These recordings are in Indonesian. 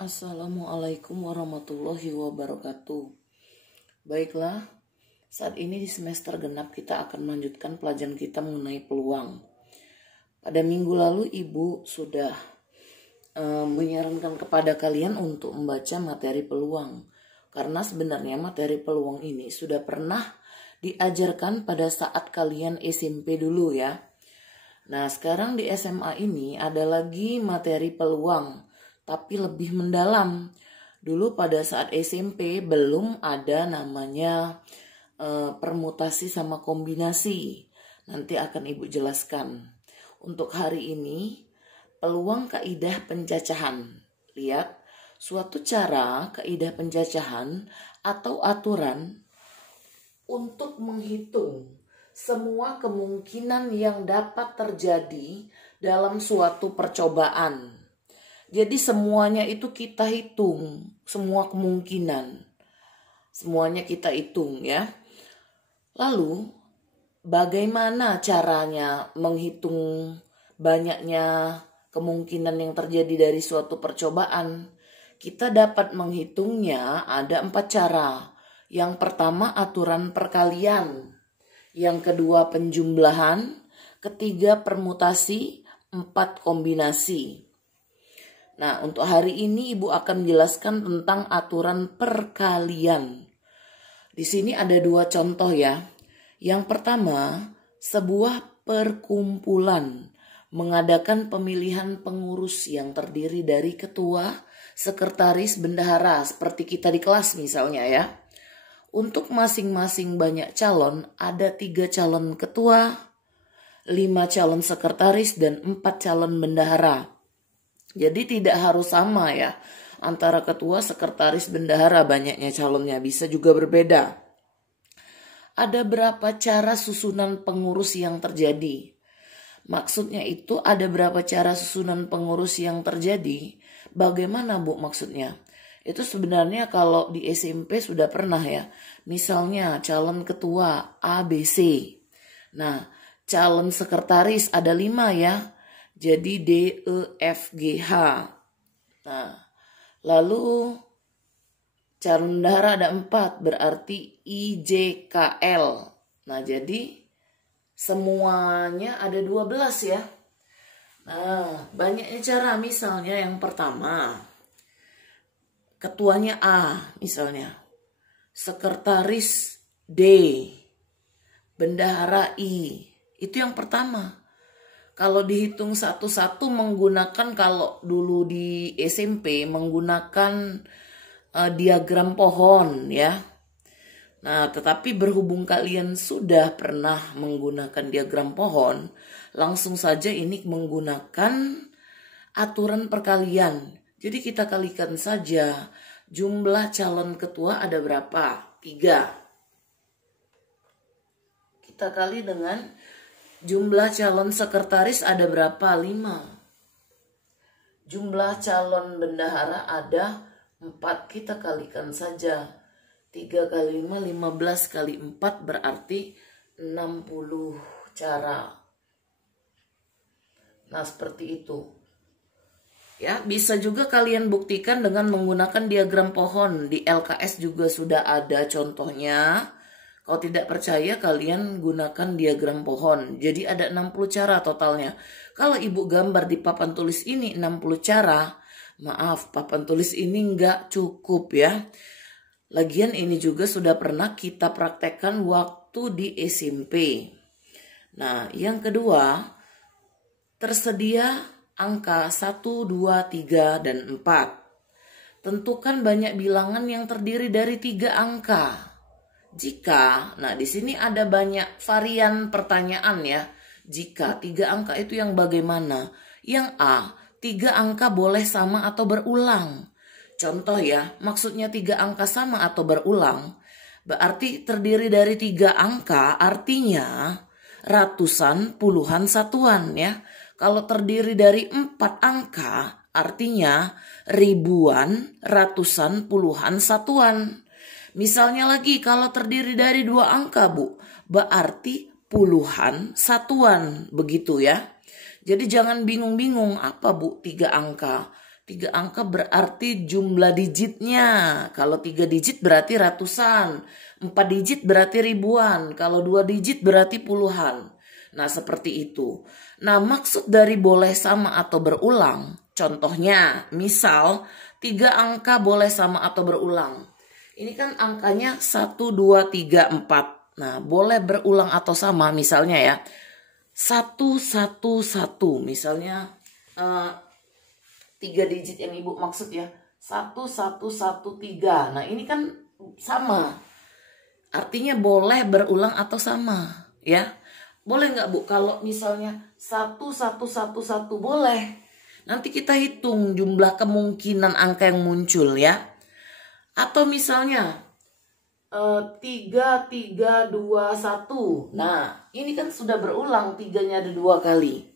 Assalamualaikum warahmatullahi wabarakatuh. Baiklah, saat ini di semester genap kita akan melanjutkan pelajaran kita mengenai peluang. Pada minggu lalu Ibu sudah menyarankan kepada kalian untuk membaca materi peluang. Karena sebenarnya materi peluang ini sudah pernah diajarkan pada saat kalian SMP dulu ya. Nah, sekarang di SMA ini ada lagi materi peluang, tapi lebih mendalam. Dulu pada saat SMP belum ada namanya permutasi sama kombinasi. Nanti akan Ibu jelaskan. Untuk hari ini, peluang kaidah pencacahan. Lihat, suatu cara kaidah pencacahan atau aturan untuk menghitung semua kemungkinan yang dapat terjadi dalam suatu percobaan. Jadi semuanya itu kita hitung, semua kemungkinan. Semuanya kita hitung ya. Lalu bagaimana caranya menghitung banyaknya kemungkinan yang terjadi dari suatu percobaan? Kita dapat menghitungnya ada 4 cara. Yang pertama aturan perkalian. Yang kedua penjumlahan. Ketiga permutasi. 4 kombinasi. Nah, untuk hari ini Ibu akan menjelaskan tentang aturan perkalian. Di sini ada 2 contoh ya. Yang pertama, sebuah perkumpulan mengadakan pemilihan pengurus yang terdiri dari ketua, sekretaris, bendahara, seperti kita di kelas misalnya ya. Untuk masing-masing banyak calon, ada 3 calon ketua, 5 calon sekretaris, dan 4 calon bendahara. Jadi tidak harus sama ya, antara ketua, sekretaris, bendahara banyaknya calonnya, bisa juga berbeda. Ada berapa cara susunan pengurus yang terjadi? Maksudnya itu ada berapa cara susunan pengurus yang terjadi? Bagaimana Bu maksudnya? Itu sebenarnya kalau di SMP sudah pernah ya. Misalnya calon ketua A, B, C. Nah, calon sekretaris ada 5 ya. Jadi D, E, F, G, H. Nah, lalu calon bendahara ada 4, berarti I, J, K, L. Nah, jadi semuanya ada 12 ya. Nah, banyaknya cara. Misalnya yang pertama, ketuanya A misalnya. Sekretaris D. Bendahara I. Itu yang pertama. Kalau dihitung satu-satu menggunakan, kalau dulu di SMP menggunakan diagram pohon ya. Nah, tetapi berhubung kalian sudah pernah menggunakan diagram pohon, langsung saja ini menggunakan aturan perkalian. Jadi kita kalikan saja jumlah calon ketua ada berapa? 3. Kita kali dengan jumlah calon sekretaris ada berapa? 5. Jumlah calon bendahara ada 4. Kita kalikan saja. 3 kali 5, 15 kali 4 berarti 60 cara. Nah, seperti itu. Ya, bisa juga kalian buktikan dengan menggunakan diagram pohon. Di LKS juga sudah ada contohnya. Kalau tidak percaya, kalian gunakan diagram pohon. Jadi ada 60 cara totalnya. Kalau Ibu gambar di papan tulis ini 60 cara, maaf, papan tulis ini nggak cukup ya. Lagian ini juga sudah pernah kita praktekkan waktu di SMP. Nah, yang kedua, tersedia angka 1, 2, 3, dan 4. Tentukan banyak bilangan yang terdiri dari 3 angka. Jika, nah di sini ada banyak varian pertanyaan ya. Jika 3 angka itu yang bagaimana? Yang A, 3 angka boleh sama atau berulang. Contoh ya, maksudnya 3 angka sama atau berulang. Berarti terdiri dari 3 angka, artinya ratusan, puluhan, satuan ya. Kalau terdiri dari 4 angka, artinya ribuan, ratusan, puluhan, satuan. Misalnya lagi kalau terdiri dari 2 angka Bu, berarti puluhan, satuan, begitu ya. Jadi jangan bingung-bingung apa Bu 3 angka. 3 angka berarti jumlah digitnya. Kalau 3 digit berarti ratusan. 4 digit berarti ribuan. Kalau 2 digit berarti puluhan. Nah, seperti itu. Nah, maksud dari boleh sama atau berulang. Contohnya, misal 3 angka boleh sama atau berulang. Ini kan angkanya 1, 2, 3, 4. Nah, boleh berulang atau sama. Misalnya ya, 1, 1, 1. Misalnya 3 digit yang ibu maksud ya, 1, 1, 1, 3. Nah, ini kan sama, artinya boleh berulang atau sama ya. Boleh nggak Bu kalau misalnya 1, 1, 1, 1? Boleh. Nanti kita hitung jumlah kemungkinan angka yang muncul ya. Atau misalnya 3, 3, 2, 1. Nah, ini kan sudah berulang, 3-nya ada 2 kali.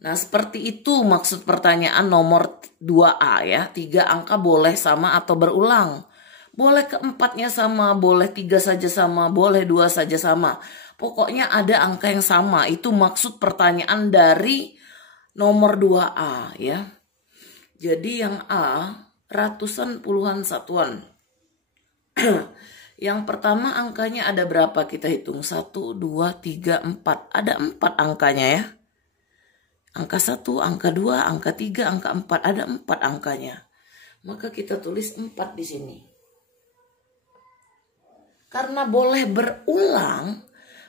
Nah, seperti itu maksud pertanyaan nomor 2A ya. 3 angka boleh sama atau berulang. Boleh keempatnya sama, boleh 3 saja sama, boleh 2 saja sama. Pokoknya ada angka yang sama. Itu maksud pertanyaan dari nomor 2A ya. Jadi yang A, ratusan, puluhan, satuan. Yang pertama angkanya ada berapa? Kita hitung 1, 2, 3, 4. Ada 4 angkanya ya. Angka 1, angka 2, angka 3, angka 4. Ada 4 angkanya. Maka kita tulis 4 di sini. Karena boleh berulang,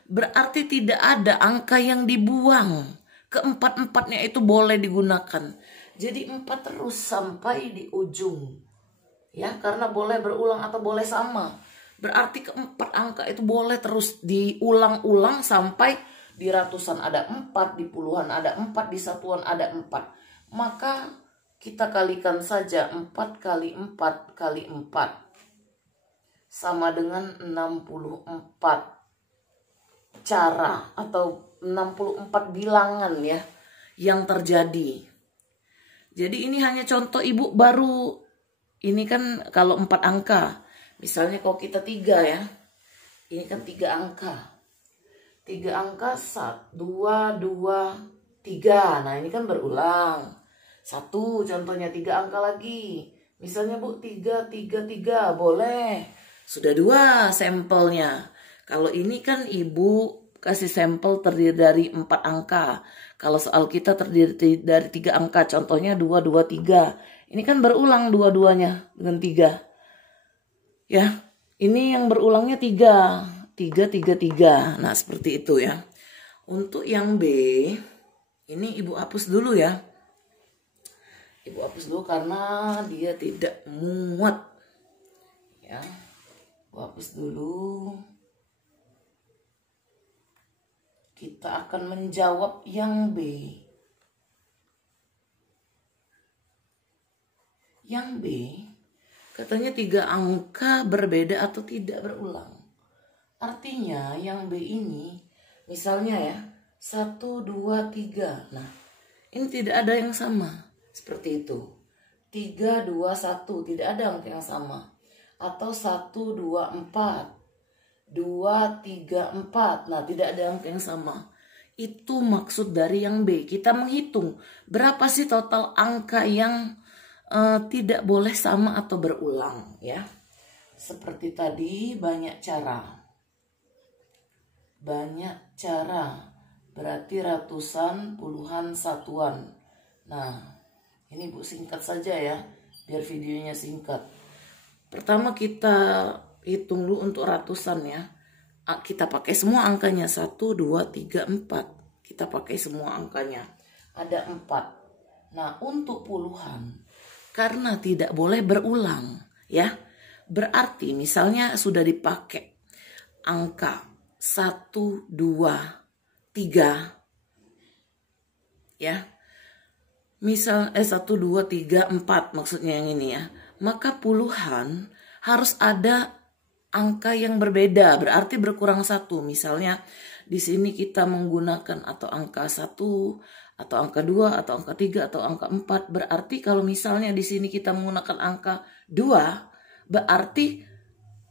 berarti tidak ada angka yang dibuang. Keempat-empatnya itu boleh digunakan. Jadi 4 terus sampai di ujung. Ya, karena boleh berulang atau boleh sama. Berarti keempat angka itu boleh terus diulang-ulang sampai di ratusan ada 4, di puluhan ada 4, di satuan ada 4. Maka kita kalikan saja 4 kali 4 kali 4. Sama dengan 64 cara atau 64 bilangan ya yang terjadi. Jadi ini hanya contoh ibu baru. Ini kan kalau 4 angka. Misalnya kalau kita 3 ya. Ini kan 3 angka. 3 angka 1, 2, 2, 3. Nah, ini kan berulang. 1 contohnya 3 angka lagi. Misalnya Bu 3, 3, 3. Boleh. Sudah 2 sampelnya. Kalau ini kan ibu kasih sampel terdiri dari 4 angka. Kalau soal kita terdiri dari 3 angka. Contohnya 2, 2, 3. Ini kan berulang dua-duanya dengan 3. Ya, ini yang berulangnya 3. 3, 3, 3. Nah, seperti itu ya. Untuk yang B, ini ibu hapus dulu ya. Ibu hapus dulu karena dia tidak muat. Ya, ibu hapus dulu. Kita akan menjawab yang B. Yang B, katanya 3 angka berbeda atau tidak berulang. Artinya yang B ini, misalnya ya, 1, 2, 3. Nah, ini tidak ada yang sama. Seperti itu. 3, 2, 1. Tidak ada angka yang sama. Atau 1, 2, 4. 2, 3, 4. Nah, tidak ada angka yang sama. Itu maksud dari yang B. Kita menghitung berapa sih total angka yang tidak boleh sama atau berulang ya. Seperti tadi banyak cara. Banyak cara berarti ratusan, puluhan, satuan. Nah, ini Bu singkat saja ya, biar videonya singkat. Pertama kita hitung dulu untuk ratusan ya. Kita pakai semua angkanya 1, 2, 3, 4. Kita pakai semua angkanya. Ada 4. Nah, untuk puluhan, karena tidak boleh berulang ya. Berarti misalnya sudah dipakai angka 1, 2, 3 ya. Misal 1, 2, 3, 4 maksudnya yang ini ya. Maka puluhan harus ada angka yang berbeda, berarti berkurang 1. Misalnya di sini kita menggunakan atau angka 1 atau angka 2 atau angka 3 atau angka 4. Berarti kalau misalnya di sini kita menggunakan angka 2, berarti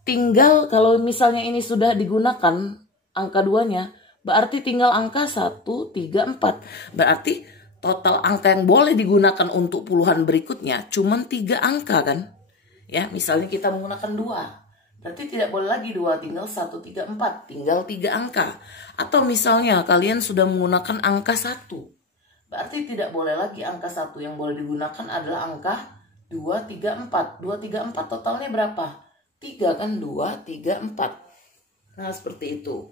tinggal kalau misalnya ini sudah digunakan angka 2-nya, berarti tinggal angka 1, 3, 4. Berarti total angka yang boleh digunakan untuk puluhan berikutnya cuma 3 angka kan. Ya, misalnya kita menggunakan 2, berarti tidak boleh lagi 2, tinggal 1, 3, 4, tinggal 3 angka. Atau misalnya kalian sudah menggunakan angka 1, berarti tidak boleh lagi angka 1, yang boleh digunakan adalah angka 2, 3, 4. 2, 3, 4 totalnya berapa? 3 kan, 2, 3, 4. Nah, seperti itu.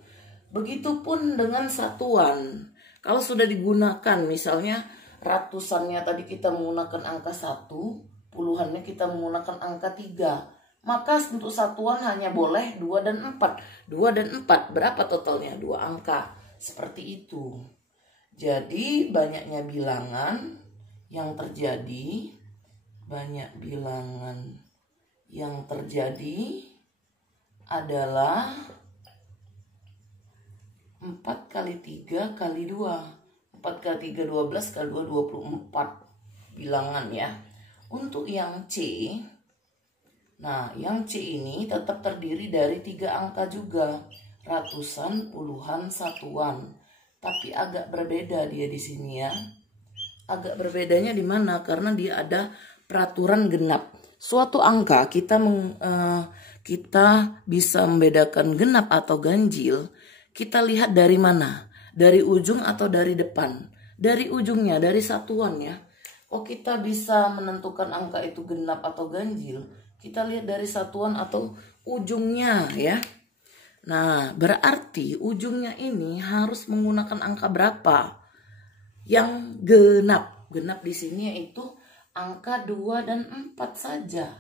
Begitupun dengan satuan. Kalau sudah digunakan misalnya ratusannya tadi kita menggunakan angka 1, puluhannya kita menggunakan angka 3. Maka untuk satuan hanya boleh 2 dan 4. 2 dan 4 berapa totalnya? 2 angka. Seperti itu. Jadi banyaknya bilangan yang terjadi, adalah 4 kali 3 kali 2. 4 kali 3 12 kali 2 24 bilangan ya. Untuk yang C, nah yang C ini tetap terdiri dari 3 angka juga, ratusan, puluhan, satuan. Tapi agak berbeda dia di sini ya. Agak berbedanya di mana? Karena dia ada peraturan genap. Suatu angka kita bisa membedakan genap atau ganjil. Kita lihat dari mana? Dari ujung atau dari depan? Dari ujungnya, dari satuannya. Kok kita bisa menentukan angka itu genap atau ganjil? Kita lihat dari satuan atau ujungnya ya. Nah, berarti ujungnya ini harus menggunakan angka berapa? Yang genap. Genap di sini yaitu angka 2 dan 4 saja.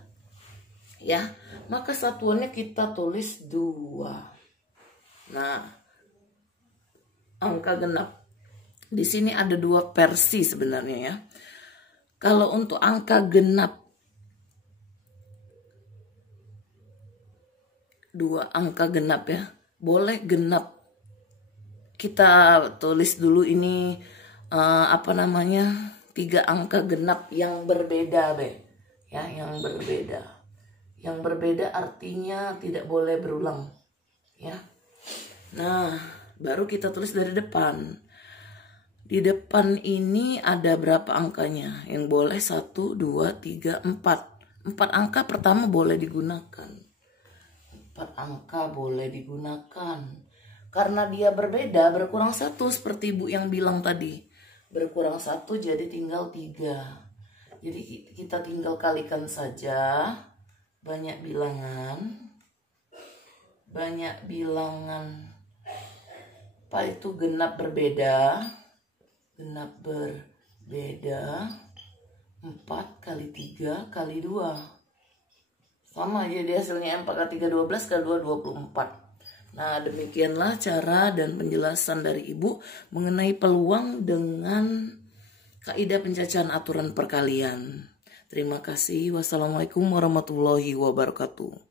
Ya, maka satuannya kita tulis 2. Nah, angka genap. Di sini ada 2 versi sebenarnya ya. Kalau untuk angka genap, 2 angka genap ya. Boleh genap. Kita tulis dulu ini 3 angka genap yang berbeda ya, yang berbeda. Yang berbeda artinya tidak boleh berulang ya. Nah, baru kita tulis dari depan. Di depan ini ada berapa angkanya? Yang boleh 1, 2, 3, 4. 4 angka pertama boleh digunakan. 4 angka boleh digunakan. Karena dia berbeda, berkurang 1 seperti Ibu yang bilang tadi. Berkurang 1 jadi tinggal 3. Jadi kita tinggal kalikan saja. Banyak bilangan. Apa itu genap berbeda? Genap berbeda 4 kali 3 kali 2. Sama jadi hasilnya 4 kali 3 12 kali 2 24. Nah, demikianlah cara dan penjelasan dari Ibu mengenai peluang dengan kaidah pencacahan aturan perkalian. Terima kasih. Wassalamualaikum warahmatullahi wabarakatuh.